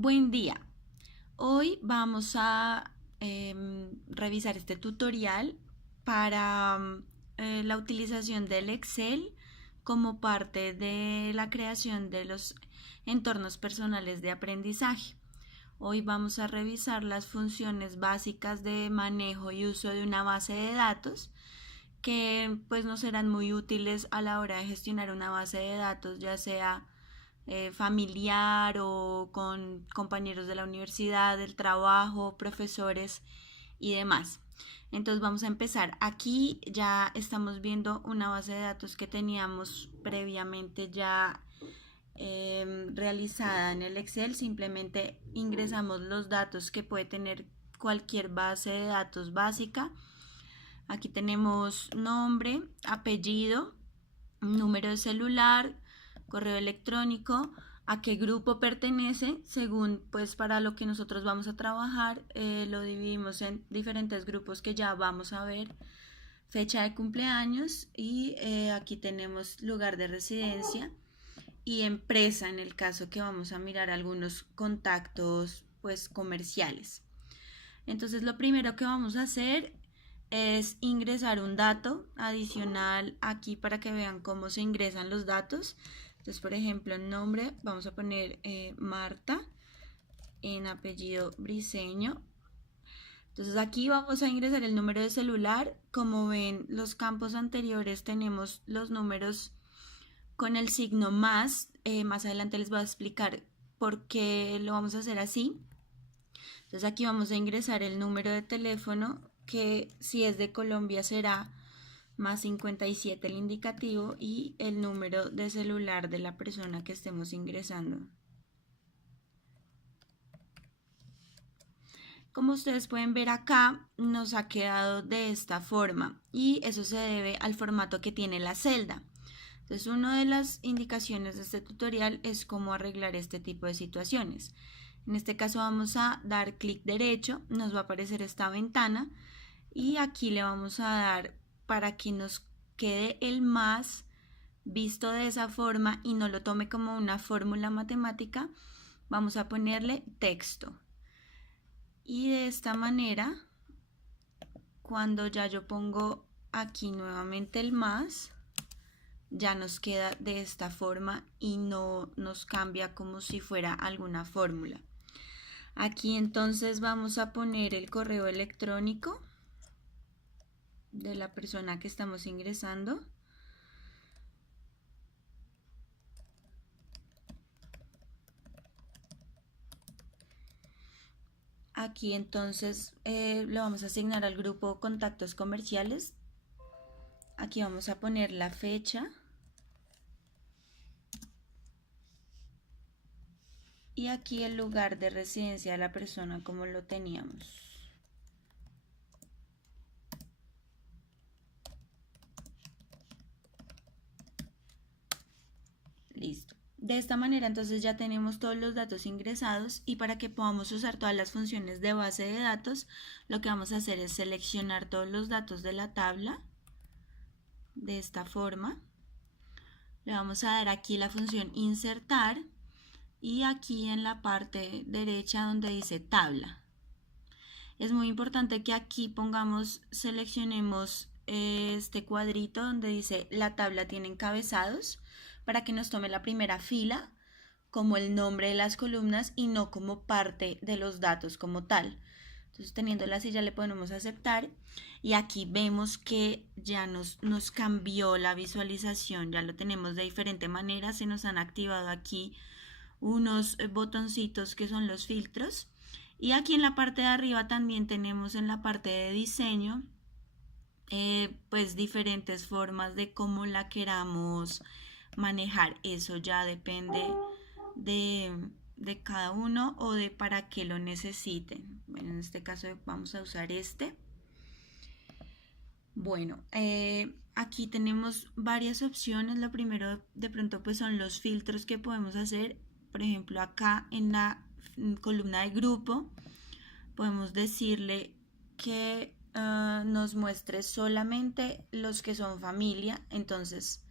Buen día. Hoy vamos a revisar este tutorial para la utilización del Excel como parte de la creación de los entornos personales de aprendizaje. Hoy vamos a revisar las funciones básicas de manejo y uso de una base de datos que pues nos serán muy útiles a la hora de gestionar una base de datos, ya sea familiar o con compañeros de la universidad, del trabajo, profesores y demás. Entonces vamos a empezar. Aquí ya estamos viendo una base de datos que teníamos previamente ya realizada en el Excel. Simplemente ingresamos los datos que puede tener cualquier base de datos básica. Aquí tenemos nombre, apellido, número de celular, correo electrónico, a qué grupo pertenece, según pues para lo que nosotros vamos a trabajar, lo dividimos en diferentes grupos que ya vamos a ver, fecha de cumpleaños y aquí tenemos lugar de residencia y empresa en el caso que vamos a mirar algunos contactos pues comerciales. Entonces lo primero que vamos a hacer es ingresar un dato adicional aquí para que vean cómo se ingresan los datos. Entonces, por ejemplo, en nombre vamos a poner Marta, en apellido Briceño. Entonces aquí vamos a ingresar el número de celular. Como ven, los campos anteriores tenemos los números con el signo más. Más adelante les voy a explicar por qué lo vamos a hacer así. Entonces aquí vamos a ingresar el número de teléfono, que si es de Colombia será más 57 el indicativo, y el número de celular de la persona que estemos ingresando. Como ustedes pueden ver acá, nos ha quedado de esta forma y eso se debe al formato que tiene la celda. Entonces, una de las indicaciones de este tutorial es cómo arreglar este tipo de situaciones. En este caso vamos a dar clic derecho, nos va a aparecer esta ventana y aquí le vamos a dar para que nos quede el más visto de esa forma y no lo tome como una fórmula matemática. Vamos a ponerle texto y de esta manera, cuando ya yo pongo aquí nuevamente el más, ya nos queda de esta forma y no nos cambia como si fuera alguna fórmula. Aquí entonces vamos a poner el correo electrónico de la persona que estamos ingresando. Aquí entonces lo vamos a asignar al grupo contactos comerciales. Aquí vamos a poner la fecha. Y aquí el lugar de residencia de la persona como lo teníamos. Listo. De esta manera entonces ya tenemos todos los datos ingresados y para que podamos usar todas las funciones de base de datos, lo que vamos a hacer es seleccionar todos los datos de la tabla de esta forma. Le vamos a dar aquí la función insertar y aquí en la parte derecha donde dice tabla. Es muy importante que aquí seleccionemos este cuadrito donde dice la tabla tiene encabezados para que nos tome la primera fila como el nombre de las columnas y no como parte de los datos como tal. Entonces, teniéndola así, ya le ponemos aceptar y aquí vemos que ya nos cambió la visualización, ya lo tenemos de diferente manera, se nos han activado aquí unos botoncitos que son los filtros y aquí en la parte de arriba también tenemos en la parte de diseño pues diferentes formas de cómo la queramos manejar. Eso ya depende de cada uno o de para qué lo necesiten. Bueno, en este caso vamos a usar este. Bueno, aquí tenemos varias opciones. Lo primero de pronto pues son los filtros que podemos hacer. Por ejemplo, acá en la columna de grupo podemos decirle que nos muestre solamente los que son familia. Entonces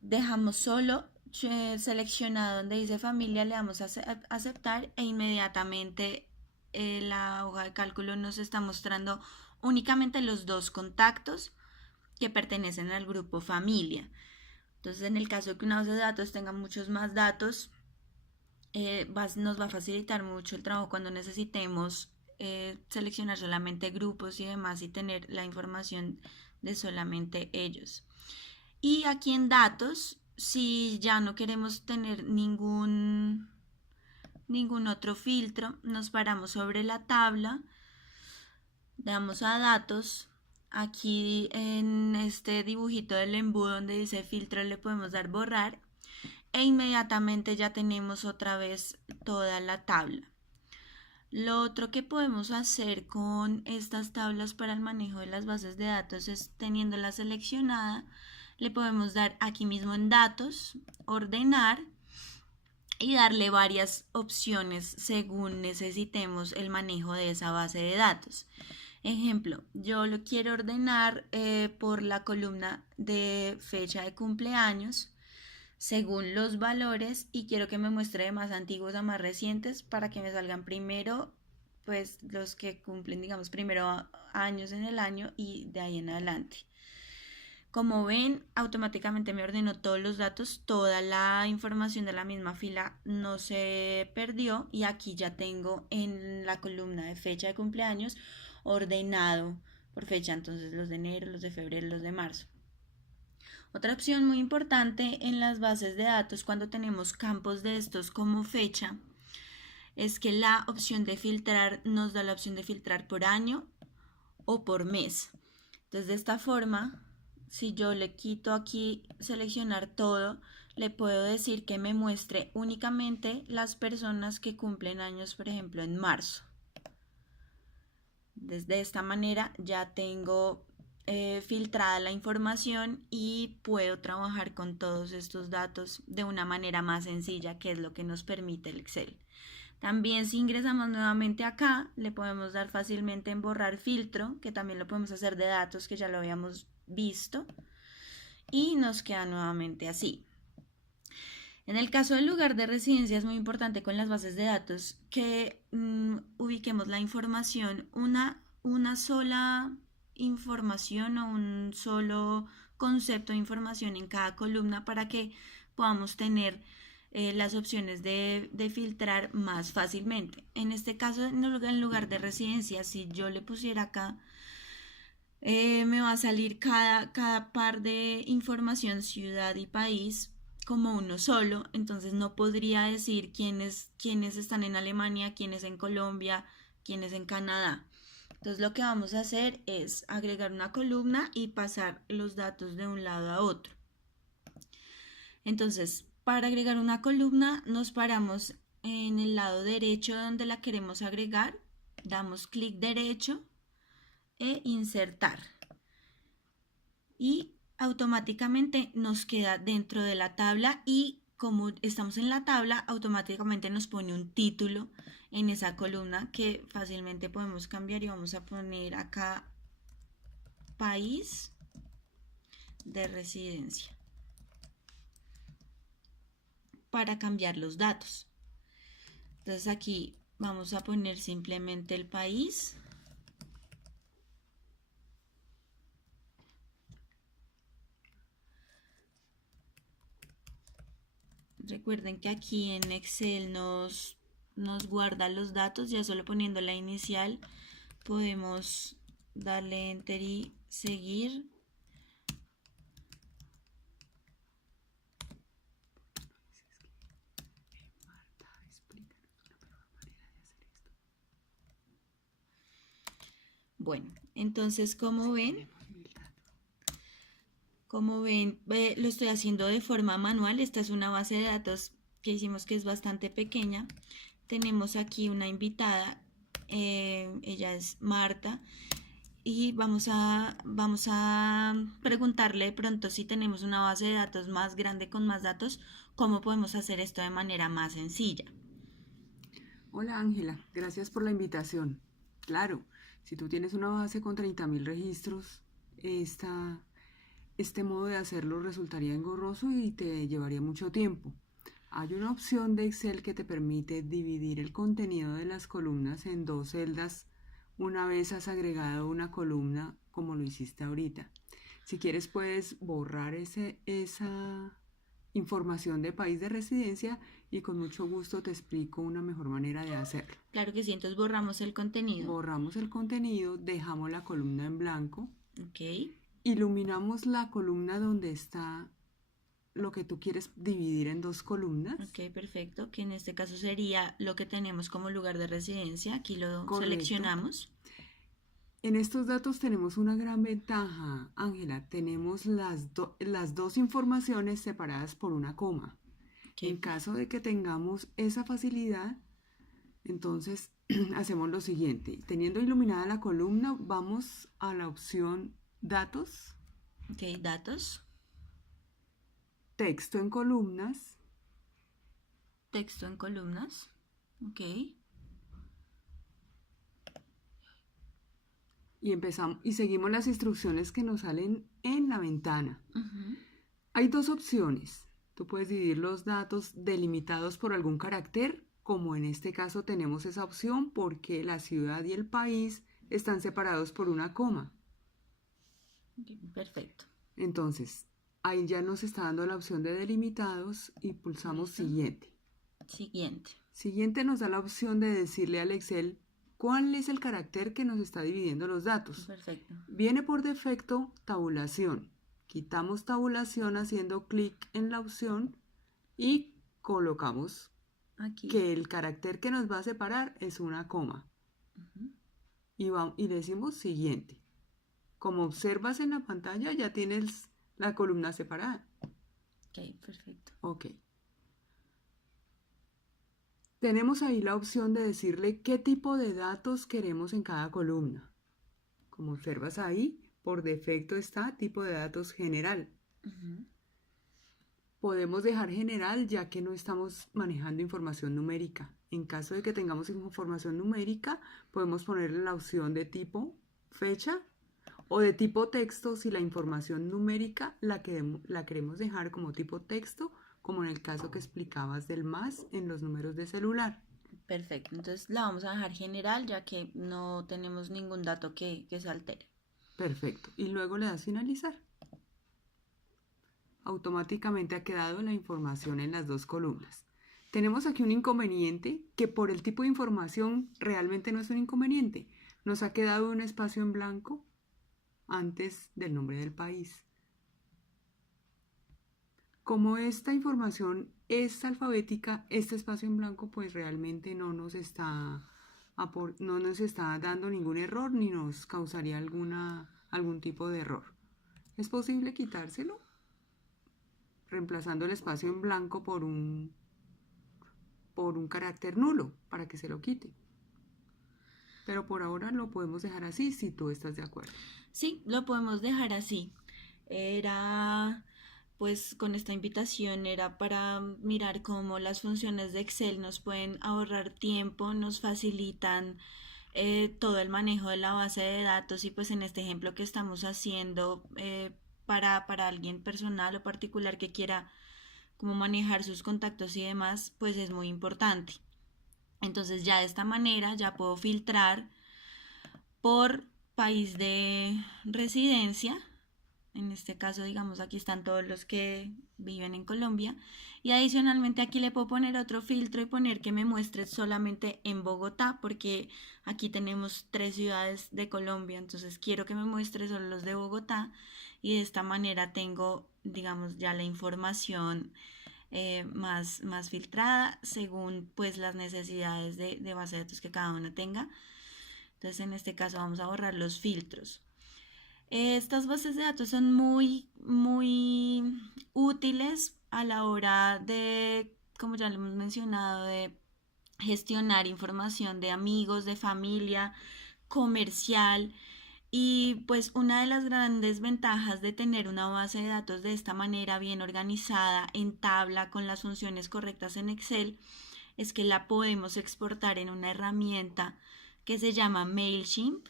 dejamos solo seleccionado donde dice familia, le damos a aceptar e inmediatamente la hoja de cálculo nos está mostrando únicamente los dos contactos que pertenecen al grupo familia. Entonces, en el caso de que una base de datos tenga muchos más datos, nos va a facilitar mucho el trabajo cuando necesitemos seleccionar solamente grupos y demás y tener la información de solamente ellos. Y aquí en datos, si ya no queremos tener ningún otro filtro, nos paramos sobre la tabla, damos a datos. Aquí en este dibujito del embudo donde dice filtro le podemos dar borrar e inmediatamente ya tenemos otra vez toda la tabla. Lo otro que podemos hacer con estas tablas para el manejo de las bases de datos es, teniéndola seleccionada, le podemos dar aquí mismo en datos, ordenar y darle varias opciones según necesitemos el manejo de esa base de datos. Ejemplo, yo lo quiero ordenar por la columna de fecha de cumpleaños según los valores y quiero que me muestre de más antiguos a más recientes para que me salgan primero pues los que cumplen digamos primero años en el año y de ahí en adelante. Como ven, automáticamente me ordenó todos los datos, toda la información de la misma fila no se perdió y aquí ya tengo en la columna de fecha de cumpleaños ordenado por fecha, entonces los de enero, los de febrero, los de marzo. Otra opción muy importante en las bases de datos cuando tenemos campos de estos como fecha es que la opción de filtrar nos da la opción de filtrar por año o por mes. Entonces de esta forma, si yo le quito aquí seleccionar todo, le puedo decir que me muestre únicamente las personas que cumplen años, por ejemplo, en marzo. Desde esta manera ya tengo filtrada la información y puedo trabajar con todos estos datos de una manera más sencilla, que es lo que nos permite el Excel. También si ingresamos nuevamente acá, le podemos dar fácilmente en borrar filtro, que también lo podemos hacer de datos, que ya lo habíamos visto, y nos queda nuevamente así. En el caso del lugar de residencia es muy importante con las bases de datos que ubiquemos la información, una sola información o un solo concepto de información en cada columna para que podamos tener las opciones de filtrar más fácilmente. En este caso, en lugar de residencia, si yo le pusiera acá, me va a salir cada par de información, ciudad y país, como uno solo, entonces no podría decir quiénes están en Alemania, quiénes en Colombia, quiénes en Canadá. Entonces lo que vamos a hacer es agregar una columna y pasar los datos de un lado a otro. Entonces, para agregar una columna nos paramos en el lado derecho donde la queremos agregar, damos clic derecho e insertar. Y automáticamente nos queda dentro de la tabla y como estamos en la tabla, automáticamente nos pone un título en esa columna que fácilmente podemos cambiar y vamos a poner acá país de residencia para cambiar los datos. Entonces aquí vamos a poner simplemente el país. Recuerden que aquí en Excel nos guarda los datos, ya solo poniendo la inicial podemos darle enter y seguir. Bueno, entonces como ven, lo estoy haciendo de forma manual. Esta es una base de datos que hicimos que es bastante pequeña. Tenemos aquí una invitada, ella es Marta, y vamos a preguntarle de pronto si tenemos una base de datos más grande con más datos, cómo podemos hacer esto de manera más sencilla. Hola Ángela, gracias por la invitación. Claro, si tú tienes una base con 30.000 registros, este modo de hacerlo resultaría engorroso y te llevaría mucho tiempo. Hay una opción de Excel que te permite dividir el contenido de las columnas en dos celdas una vez has agregado una columna como lo hiciste ahorita. Si quieres puedes borrar esa información de país de residencia y con mucho gusto te explico una mejor manera de hacerlo. Claro que sí, entonces borramos el contenido. Borramos el contenido, dejamos la columna en blanco, Ok, iluminamos la columna donde está lo que tú quieres dividir en dos columnas. ok, perfecto, que en este caso sería lo que tenemos como lugar de residencia. Aquí lo Correcto. seleccionamos. En estos datos tenemos una gran ventaja, Ángela. Tenemos las dos informaciones separadas por una coma. Okay. En caso de que tengamos esa facilidad, entonces hacemos lo siguiente. Teniendo iluminada la columna, vamos a la opción Datos. Ok, datos. Texto en columnas. Texto en columnas. Ok. Y empezamos y seguimos las instrucciones que nos salen en la ventana. Uh-huh. Hay dos opciones. Tú puedes dividir los datos delimitados por algún carácter, como en este caso tenemos esa opción porque la ciudad y el país están separados por una coma. Okay, perfecto. Entonces, ahí ya nos está dando la opción de delimitados y pulsamos ¿Listo? Siguiente. Siguiente. Siguiente nos da la opción de decirle al Excel cuál es el carácter que nos está dividiendo los datos. Perfecto. Viene por defecto tabulación. Quitamos tabulación haciendo clic en la opción y colocamos Aquí. que el carácter que nos va a separar es una coma. Uh-huh. Y decimos Siguiente. Como observas en la pantalla ya tienes la columna separada. Ok, perfecto. Ok. Tenemos ahí la opción de decirle qué tipo de datos queremos en cada columna. Como observas ahí, por defecto está tipo de datos general. Uh-huh. Podemos dejar general ya que no estamos manejando información numérica. En caso de que tengamos información numérica, podemos ponerle la opción de tipo fecha o de tipo texto si la información numérica la queremos dejar como tipo texto, como en el caso que explicabas del más en los números de celular. Perfecto, entonces la vamos a dejar general ya que no tenemos ningún dato que se altere. Perfecto, y luego le das finalizar. Automáticamente ha quedado la información en las dos columnas. Tenemos aquí un inconveniente que por el tipo de información realmente no es un inconveniente. Nos ha quedado un espacio en blanco antes del nombre del país. Como esta información es alfabética, este espacio en blanco pues realmente no nos está dando ningún error ni nos causaría algún tipo de error. Es posible quitárselo reemplazando el espacio en blanco por un carácter nulo para que se lo quite. Pero por ahora lo podemos dejar así si tú estás de acuerdo. Sí, lo podemos dejar así. Pues con esta invitación era para mirar cómo las funciones de Excel nos pueden ahorrar tiempo, nos facilitan todo el manejo de la base de datos y pues en este ejemplo que estamos haciendo para alguien personal o particular que quiera como manejar sus contactos y demás, pues es muy importante. Entonces ya de esta manera ya puedo filtrar por país de residencia. En este caso, digamos, aquí están todos los que viven en Colombia. Y adicionalmente aquí le puedo poner otro filtro y poner que me muestre solamente en Bogotá, porque aquí tenemos 3 ciudades de Colombia. Entonces quiero que me muestre solo los de Bogotá. Y de esta manera tengo, digamos, ya la información más filtrada según pues las necesidades de base de datos que cada uno tenga. Entonces en este caso vamos a borrar los filtros. Estas bases de datos son muy útiles a la hora de, como ya lo hemos mencionado, de gestionar información de amigos, de familia, comercial. Y pues una de las grandes ventajas de tener una base de datos de esta manera, bien organizada, en tabla, con las funciones correctas en Excel, es que la podemos exportar en una herramienta que se llama MailChimp,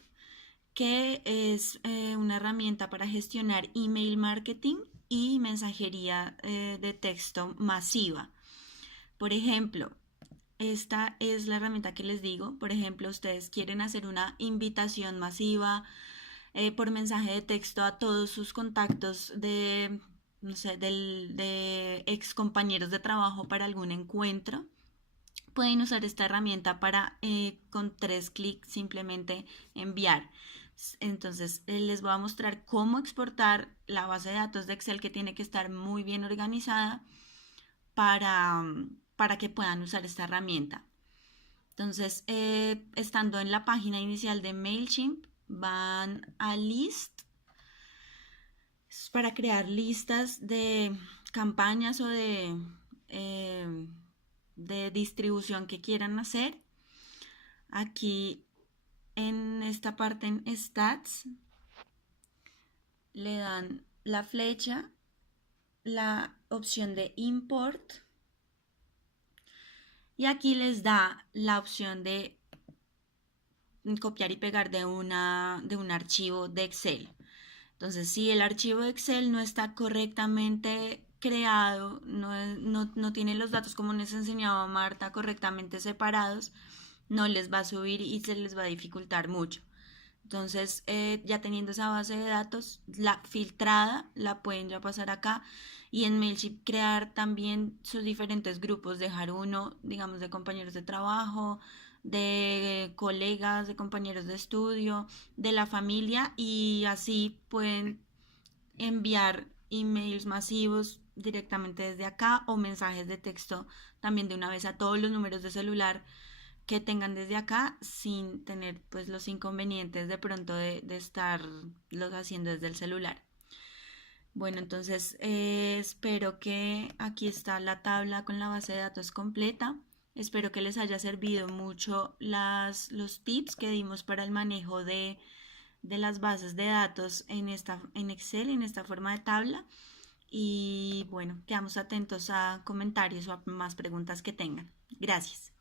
que es una herramienta para gestionar email marketing y mensajería de texto masiva. Por ejemplo, esta es la herramienta que les digo. Por ejemplo, ustedes quieren hacer una invitación masiva por mensaje de texto a todos sus contactos de, no sé, de ex compañeros de trabajo para algún encuentro. Pueden usar esta herramienta para con 3 clics simplemente enviar. Entonces les voy a mostrar cómo exportar la base de datos de Excel, que tiene que estar muy bien organizada para que puedan usar esta herramienta. Entonces, estando en la página inicial de MailChimp, van a List para crear listas de campañas o de distribución que quieran hacer. Aquí en esta parte en Stats le dan la flecha, la opción de Import, y aquí les da la opción de copiar y pegar de un archivo de Excel. Entonces, si el archivo de Excel no está correctamente creado, no tiene los datos, como les enseñaba Marta, correctamente separados, no les va a subir y se les va a dificultar mucho. Entonces, ya teniendo esa base de datos, la filtrada, la pueden ya pasar acá, y en MailChimp crear también sus diferentes grupos, dejar uno, digamos, de compañeros de trabajo, de colegas, de compañeros de estudio, de la familia, y así pueden enviar emails masivos directamente desde acá o mensajes de texto también de una vez a todos los números de celular que tengan desde acá, sin tener pues los inconvenientes de pronto de estarlos haciendo desde el celular. Bueno, entonces espero que aquí está la tabla con la base de datos completa. Espero que les haya servido mucho los tips que dimos para el manejo de las bases de datos en Excel, en esta forma de tabla. Y bueno, quedamos atentos a comentarios o a más preguntas que tengan. Gracias.